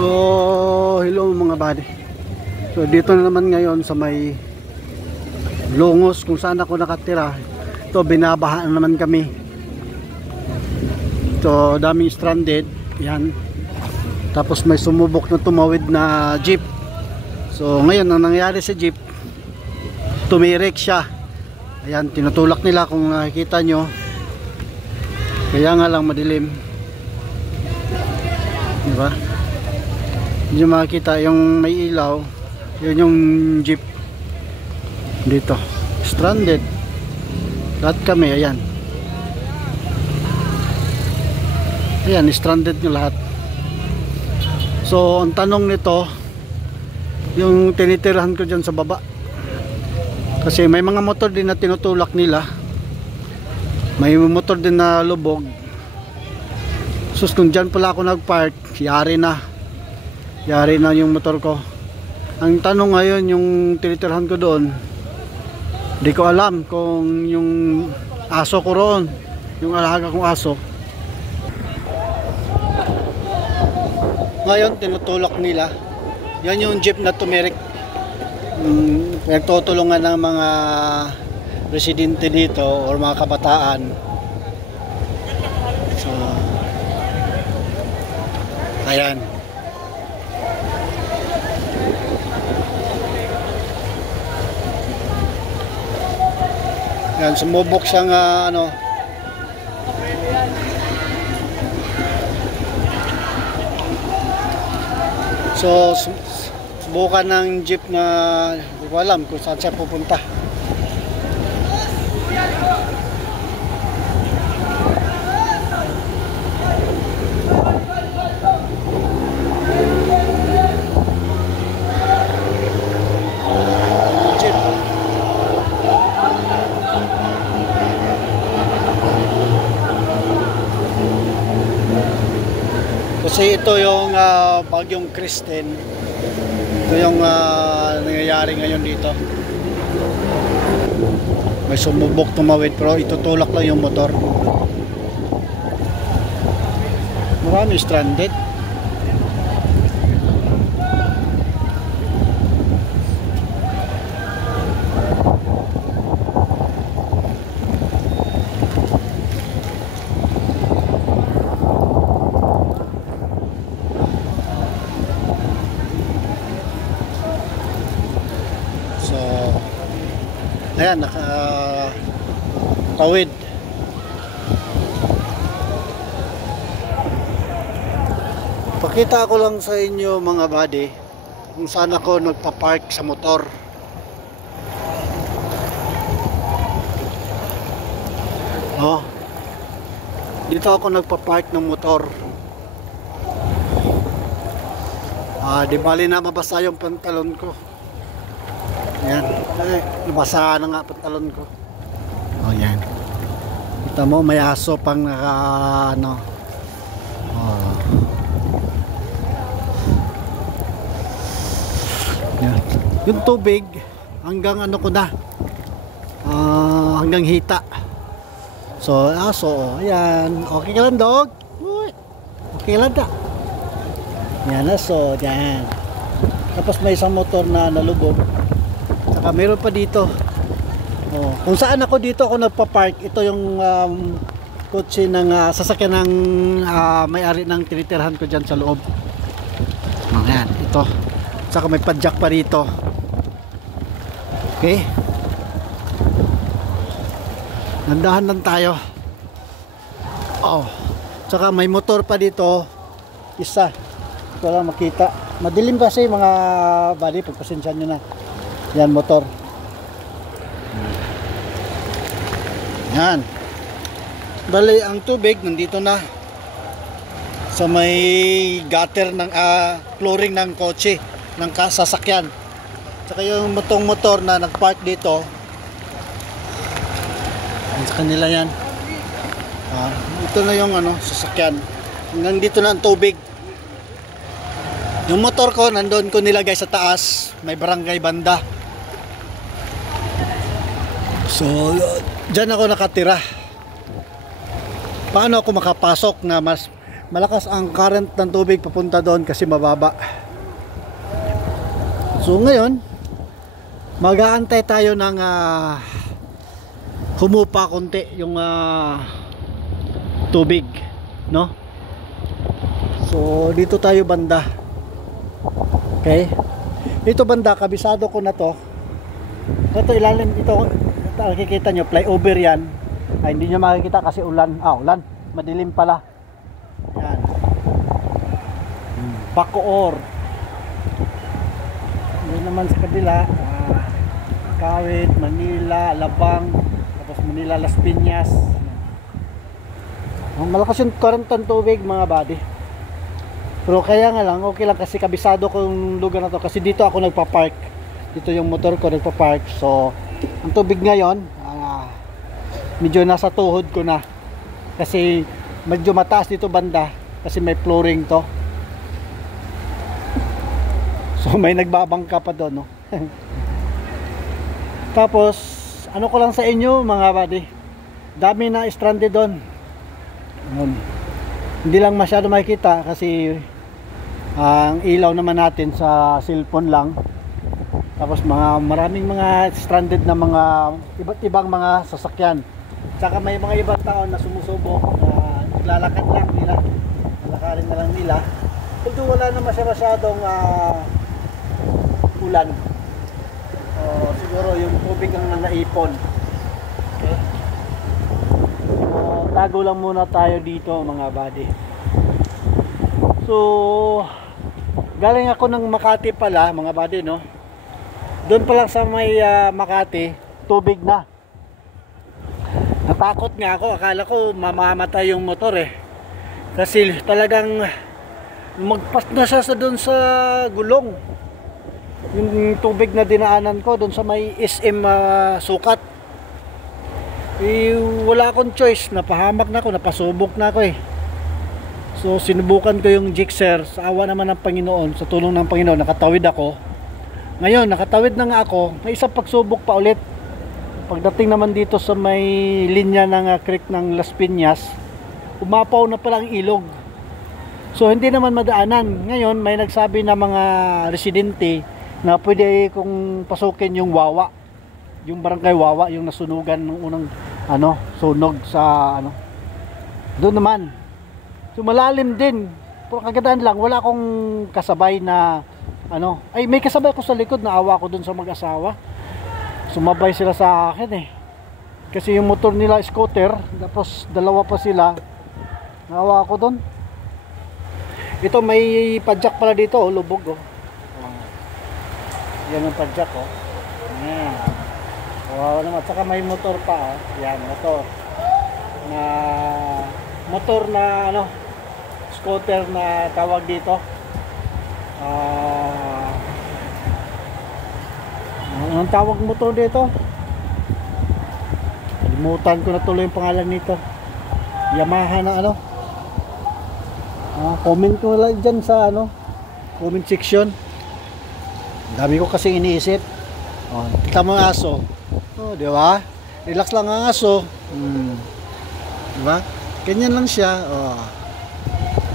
So, hello mga buddy. So, dito na naman ngayon sa may Lungos kung saan ako nakatira. Ito, binabahaan naman kami. Ito, daming stranded. Yan. Tapos may sumubok na tumawid na jeep. So, ngayon, ang nangyari sa jeep, tumirik siya. Ayan, tinutulak nila kung nakikita nyo. Kaya nga lang madilim. Diba? Hindi makikita yung may ilaw. Yun yung jeep dito, stranded lahat kami. Ayan, ayan, stranded nyo lahat. So ang tanong nito, yung tinitirahan ko dyan sa baba, kasi may mga motor din na tinutulak nila, may motor din na lubog. Sus, kung dyan pala ako nagpark, yari na yung motor ko. Ang tanong ngayon, yung tinitirahan ko doon, di ko alam kung yung aso ko roon, yung alaga kong aso, ngayon tinutulak nila. Yan yung jeep na tumirik. Nagtutulungan ng mga residente dito or mga kabataan. So ayan. Yan, sumubok siyang ano. So subukan ng jeep na hindi ko alam kung saan siya pupunta. Kasi ito yung bagyong Kristen. Ito yung nangyayari ngayon dito. May sumubok tumawid pero itutulak lang yung motor. Marami stranded. Ayan, nakatawid. Pakita ko lang sa inyo mga buddy kung saan ako nagpa-park sa motor. Oh, dito ako nagpa-park ng motor. Di bali na mabasa yung pantalon ko. Yan, nabasa na nga pantalon ko. Oh, yan. Kita mo, may aso pang naka ano. Oh. Yan. Yung tubig hanggang ano ko na, hanggang hita. So aso, ayan. Okay ka lang, dog? Okay lang da. Yan, aso, yan. Tapos may isang motor na nalubog. Saka meron pa dito. Oh, kung saan ako dito ako nagpa-park, ito yung kotse ng sasakyan ng may-ari ng tinitirahan ko dyan sa loob. Ayan, ito. Saka may padjak pa rito. Okay. Nandahan lang tayo. Oh. Saka may motor pa dito. Isa. Ito lang makita. Madilim kasi mga buddy, pagpasensya nyo na. Yan, motor. Yan. Bali, ang tubig nandito na sa may gutter ng flooring ng kotse, ng sasakyan. Saka yung motor na nagpark dito, sa kanila yan. Ito na yung ano, sasakyan. Hanggang dito na ang tubig. Yung motor ko, nandoon ko nilagay sa taas. May barangay banda. So, dyan ako nakatira. Paano ako makapasok na mas malakas ang current ng tubig papunta doon kasi mababa. So ngayon, mag-aantay tayo ng humupa konti yung tubig, no? So dito tayo banda. Okay? Dito banda, kabisado ko na to. Ito ilalim, ito nakikita nyo, flyover yan. Ay, hindi nyo makikita kasi ulan. Ulan, madilim pala. Yan. Bacoor. Doon naman sa kabila, Kawit, Manila, Alabang, tapos Manila, Las Piñas. Malakas yung current ng tubig mga buddy. Pero kaya nga lang, okay lang kasi kabisado ko yung lugar na to. Kasi dito ako nagpa-park. Dito yung motor ko nagpa-park. So, ang tubig ngayon, medyo nasa tuhod ko na. Kasi medyo mataas dito banda. Kasi may flooring to. So, may nagbabangka pa doon, no? Tapos, ano ko lang sa inyo mga buddy. Dami na stranded doon. Hindi lang masyado makikita kasi ang ilaw naman natin sa cellphone lang. Tapos maraming mga stranded na mga iba't ibang mga sasakyan. Tsaka may mga ibang tao na sumusubok, naglalakad lang nila, lalakarin na lang nila. Although wala naman masyadong ulan. Siguro yung tubig ang naipon. Okay. Tago lang muna tayo dito mga buddy. So galing ako ng Makati pala mga buddy, no? Doon pa lang sa may Makati, tubig na. Natakot nga ako, akala ko mamamatay yung motor eh. Kasi talagang magpas na siya doon sa gulong. Yung tubig na dinaanan ko doon sa may SM Sukat. Wala akong choice, napahamak na ako, napasubok na ako eh. So sinubukan ko yung jigsaw, sa awa naman ng Panginoon, sa tulong ng Panginoon, nakatawid ako. Ngayon, nakatawid na nga ako, may isang pagsubok pa ulit. Pagdating naman dito sa may linya ng creek ng Las Piñas, umapaw na palang ilog. So hindi naman madaanan. Ngayon, may nagsabi na mga residente na pwede kung pasukin yung Wawa, yung barangay Wawa, yung nasunugan ng unang sunog sa doon naman. So malalim din. Pero kagadaan lang, wala akong kasabay na ay may kasabay ko sa likod, naawa ko doon sa mag-asawa. Sumabay sila sa akin eh. Kasi yung motor nila scooter, tapos dalawa pa sila. Naawa ko doon. Ito may padjak pala dito, lubog oh. Yan ang padjak oh. Yan. Wow naman, saka may motor pa oh. Yan, motor na scooter na tawag dito. Anong tawag motor dito? Kalimutan ko na tuloy yung pangalan nito. Yamaha na comment ko lang dyan sa comment section. Dami ko kasi iniisip. Kita mo ang aso. Di ba? Relax lang ang aso. Di ba? Ganyan lang siya.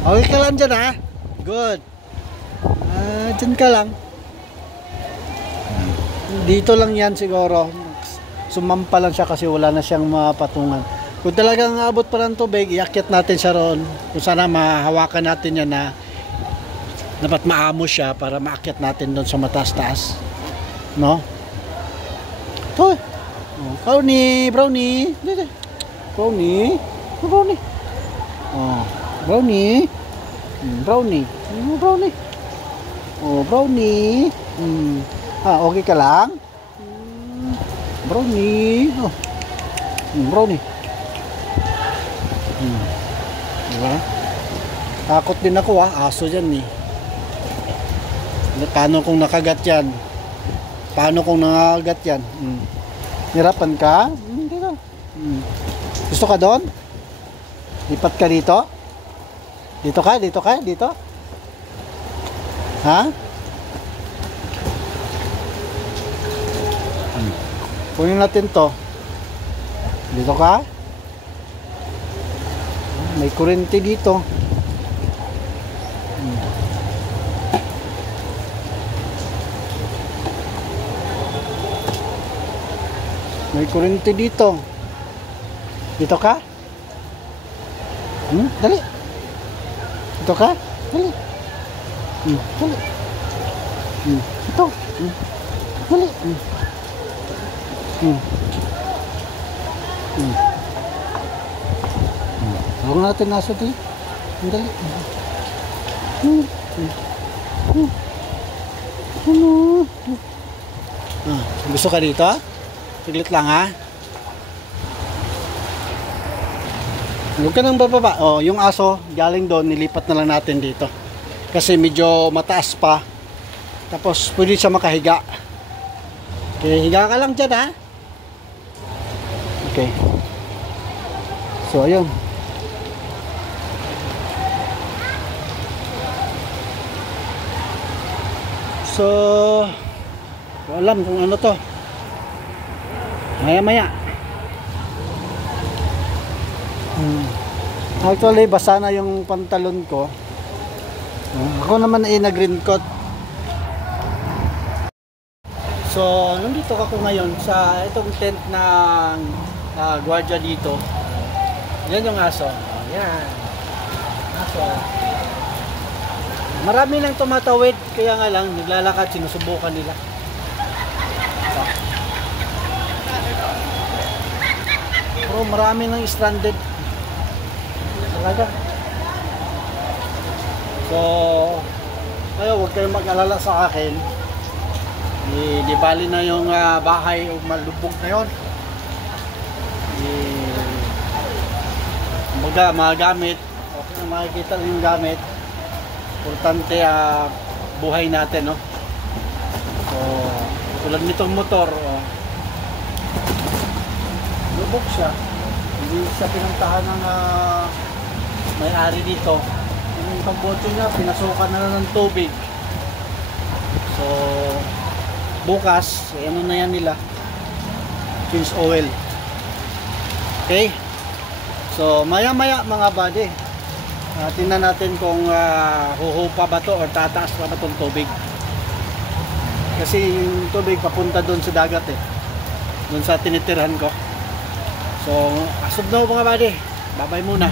Okay ka lang dyan ha? Good. Dyan ka lang. Dito lang yan siguro. Sumampa lang siya kasi wala na siyang mapatungan. Kung talagang abot pa ng tubig, iakyat natin siya roon. Kung sana mahawakan natin yan na dapat maamo siya para maakyat natin doon sa mataas-taas. No? Ito. Brownie. Brownie. Brownie. Brownie. Brownie. Brownie. Brownie. Brownie. Okay ka lang? Brownie. Brownie. Diba? Takot din ako aso dyan eh. Paano kung nakagat yan? Paano kung nakagat yan? Hirapan ka? Hindi ka. Gusto ka doon? Lipat ka dito? Dito ka? Dito ka? Dito? Ha? Kunin natin to. Dito ka? May kurente dito. May kurente dito. Dito ka? Dali. Dito ka? Dali. Dali. Ito. Dali. Huwag natin nasa dali. Dali. Gusto ka dito? Siglit lang ha. Huwag ka nang bababa. Oh, yung aso galing doon, nilipat na lang natin dito. Kasi medyo mataas pa. Tapos pwede siya makahiga. Okay, higa ka lang dyan ha. Okay. So ayun. So alam kung ano to. Maya maya. Actually basa na yung pantalon ko. Ako naman ay nag-raincoat. So nandito ako ngayon sa itong tent ng gwardiya dito. Yan yung aso. Yan. Aso. Marami nang tumatawid, kaya nga lang naglalakad, sinusubukan nila. Pero marami nang stranded. Talaga. So, ayaw, huwag kayong mag-alala sa akin. Di bali na yung bahay o malubog na yun. Kumbaga, mga gamit, okay na makikita yung gamit. Importante buhay natin, no? So, tulad nitong motor, lubog siya. Hindi siya pinuntahan ng may-ari dito. Yung pagboto niya, pinasukan na ng tubig. So, bukas, ano na yan nila? Change oil. Okay? So, maya-maya mga buddy. Tingnan natin kung huhupa ba to or tataas pa ba itong tubig. Kasi yung tubig papunta doon sa dagat eh. Doon sa tinitirhan ko. So, asub na mga buddy. Babay muna.